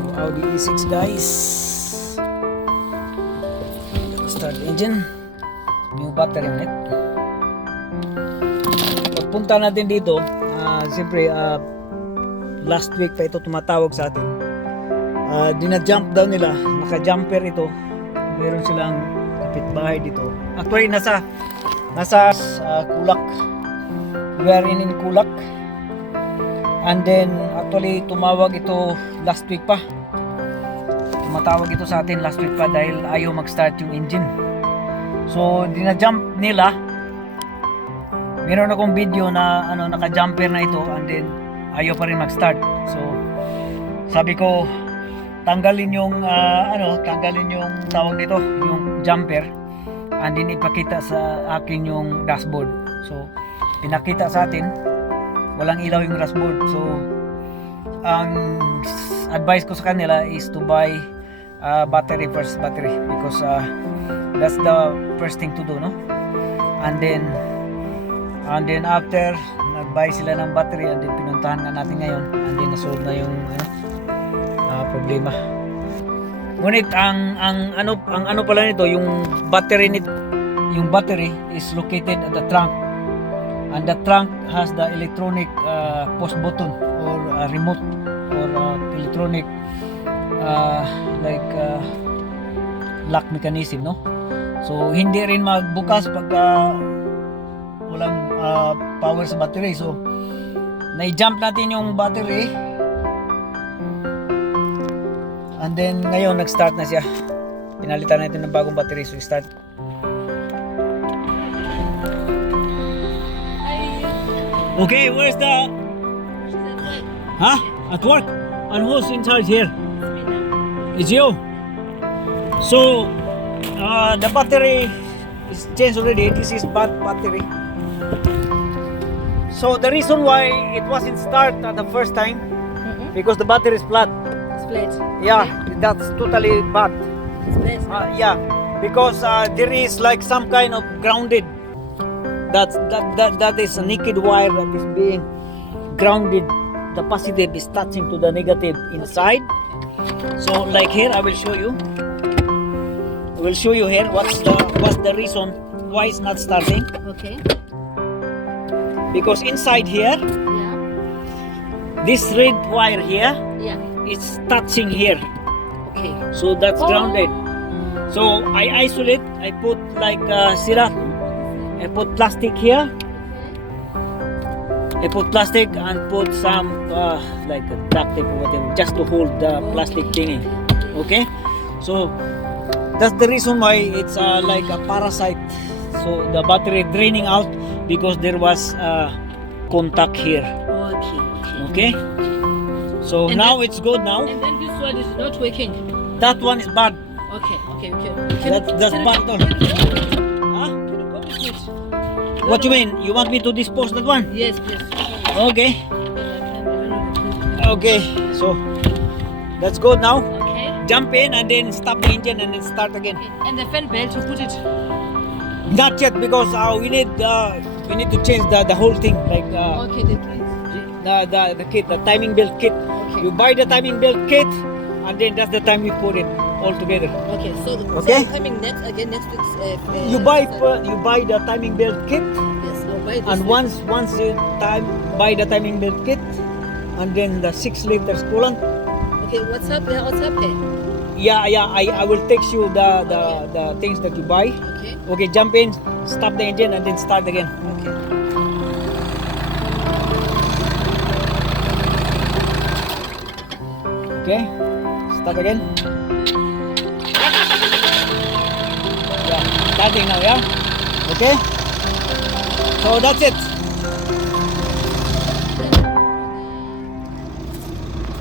So Audi A6 guys. Start engine. New battery on it. Pagpunta natin dito, siyempre last week pa ito tumatawag sa atin. Dina-jump down nila, naka-jumper ito. Meron silang kapitbahay dito. Actually nasa Kulak. We are in Kulak. And then actually tumawag ito last week pa. Tumatawag ito sa atin last week pa dahil ayaw mag-start yung engine. So dina-jump nila. Meron akong video na naka-jumper na ito and then ayaw pa rin mag-start. So sabi ko tanggalin yung tawag nito, yung jumper and then ipakita sa akin yung dashboard. So pinakita sa atin walang ilaw yung dashboard. So ang advice ko sa kanila is to buy battery because that's the first thing to do, no? And then after nag-buy sila ng battery and then pinuntahan na natin ngayon and then na-solve na yung problema. Ngunit ang ano pala nito, yung battery is located at the trunk. And the trunk has the electronic push button or remote or electronic lock mechanism, no? So hindi rin magbukas pag walang power sa battery. So na-jump natin yung battery and then ngayon nag-start na siya. Pinalitan natin ng bagong battery, so start. Okay, where's the... Huh? At work? And who's in charge here? It's you. So, the battery is changed already. This is bad battery. So, the reason why it wasn't start at the first time, because the battery is flat. Split. Yeah, that's totally bad. Split. Yeah, because there is like some kind of grounded. That is a naked wire that is being grounded. The positive is touching to the negative inside. So like here, I will show you. I will show you here what's the reason why it's not starting. Okay. Because inside here, Yeah. this red wire here Yeah. is touching here. Okay. So that's grounded. So I isolate. I put like syrup. I put plastic here. I put plastic and put some like a duct tape or whatever just to hold the plastic thingy. Okay, so that's the reason why it's like a parasite. So the battery draining out because there was contact here. Okay. Okay, so And now then- it's good now. And then this one is not working. That one is bad. Okay. That's bad. Huh? What you mean? You want me to dispose that one? Yes, please. Okay. Okay. So that's good now. Okay. Jump in and then stop the engine and then start again. And the fan belt to put it. Not yet because we need to change the whole thing like Okay, the trees. the kit, the timing belt kit. Okay. You buy the timing belt kit and then that's the time we put it all together. Okay, so Okay. coming next to You buy the timing belt kit Yes, I'll buy this. and once you buy the timing belt kit and then the 6 liters coolant. Okay, what's up here? Yeah, I will text you the things that you buy. Okay. Okay, jump in, stop the engine and then start again. Okay. Okay, start again. Yeah, starting now, yeah? Okay? So that's it.